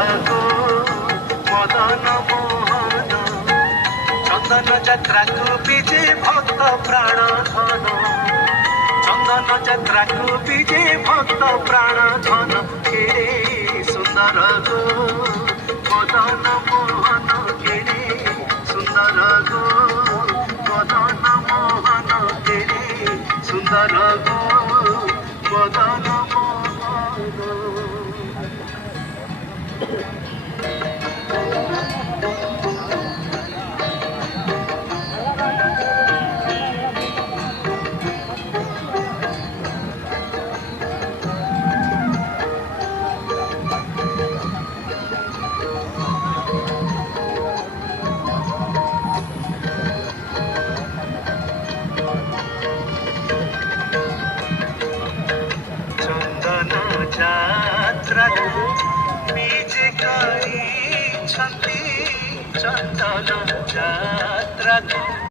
मदन मोहन चंदन यात्रा को विजे भक्त प्राण धन चंदन यात्रा को विजे भक्त प्राण धन केड़े सुंदर गो मदन मोहन केड़े सुंदर गो मदन मोहन केड़े सुंदर गो मदन मोहन। चंदन यात्रा बीजे करी चंदन यात्रा।